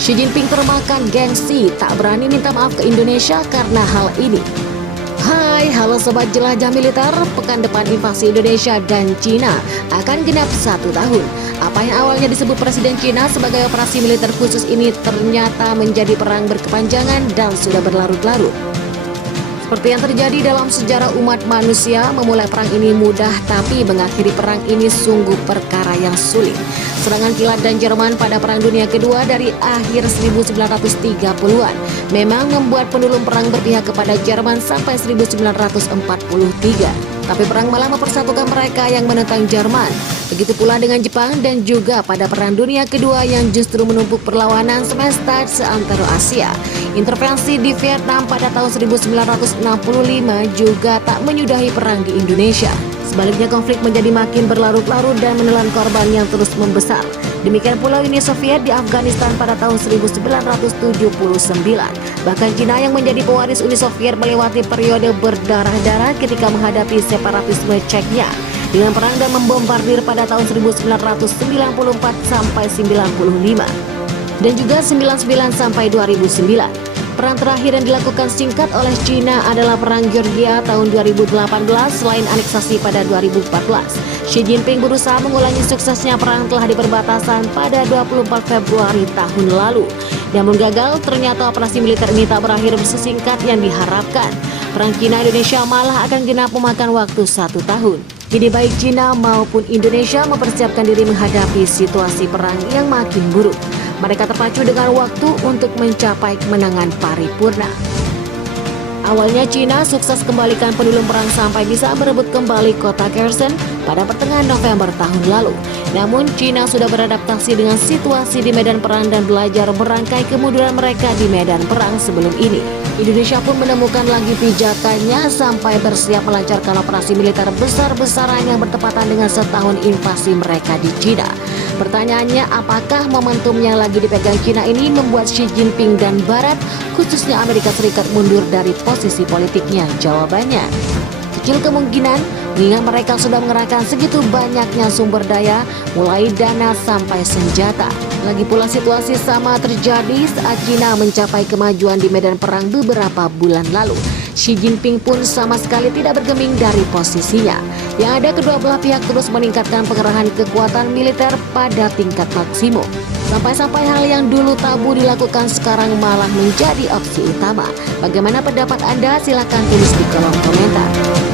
Xi Jinping termakan gengsi, tak berani minta maaf ke Indonesia karena hal ini. Hai, halo Sobat Jelajah Militer. Pekan depan invasi Indonesia dan Cina akan genap 1 tahun. Apa yang awalnya disebut Presiden Cina sebagai operasi militer khusus ini ternyata menjadi perang berkepanjangan dan sudah berlarut-larut. Seperti yang terjadi dalam sejarah umat manusia, memulai perang ini mudah, tapi mengakhiri perang ini sungguh perkara yang sulit. Serangan kilat dan Jerman pada Perang Dunia Kedua dari akhir 1930-an memang membuat pendulum perang berpihak kepada Jerman sampai 1943. Tapi perang malah mempersatukan mereka yang menentang Jerman. Begitu pula dengan Jepang dan juga pada Perang Dunia Kedua yang justru menumpuk perlawanan semesta seantero Asia. Intervensi di Vietnam pada tahun 1965 juga tak menyudahi perang di Indonesia. Sebaliknya konflik menjadi makin berlarut-larut dan menelan korban yang terus membesar. Demikian pula Uni Soviet di Afghanistan pada tahun 1979. Bahkan Cina yang menjadi pewaris Uni Soviet melewati periode berdarah-darah ketika menghadapi separatisme Chechnya dengan perang dan membombardir pada tahun 1994 sampai 95 dan juga 99 sampai 2009. Perang terakhir yang dilakukan singkat oleh Cina adalah Perang Georgia tahun 2018 selain aneksasi pada 2014. Xi Jinping berusaha mengulangi suksesnya perang telah di perbatasan pada 24 Februari tahun lalu. Namun gagal, ternyata operasi militer ini tak berakhir sesingkat yang diharapkan. Perang Cina-Indonesia malah akan genap memakan waktu 1 tahun. Kini baik Cina maupun Indonesia mempersiapkan diri menghadapi situasi perang yang makin buruk. Mereka terpacu dengan waktu untuk mencapai kemenangan paripurna. Awalnya Cina sukses kembalikan pendulum perang sampai bisa merebut kembali kota Kherson pada pertengahan November tahun lalu. Namun Cina sudah beradaptasi dengan situasi di medan perang dan belajar merangkai kemunduran mereka di medan perang sebelum ini. Indonesia pun menemukan lagi pijakannya sampai bersiap melancarkan operasi militer besar-besaran yang bertepatan dengan setahun invasi mereka di Cina. Pertanyaannya, apakah momentum yang lagi dipegang Cina ini membuat Xi Jinping dan Barat, khususnya Amerika Serikat, mundur dari posisi politiknya? Jawabannya kecil kemungkinan, mengingat mereka sudah mengerahkan segitu banyaknya sumber daya, mulai dana sampai senjata. Lagi pula situasi sama terjadi saat Cina mencapai kemajuan di medan perang beberapa bulan lalu. Xi Jinping pun sama sekali tidak bergeming dari posisinya. Yang ada, kedua belah pihak terus meningkatkan pengerahan kekuatan militer pada tingkat maksimum. Sampai-sampai hal yang dulu tabu dilakukan sekarang malah menjadi opsi utama. Bagaimana pendapat Anda? Silahkan tulis di kolom komentar.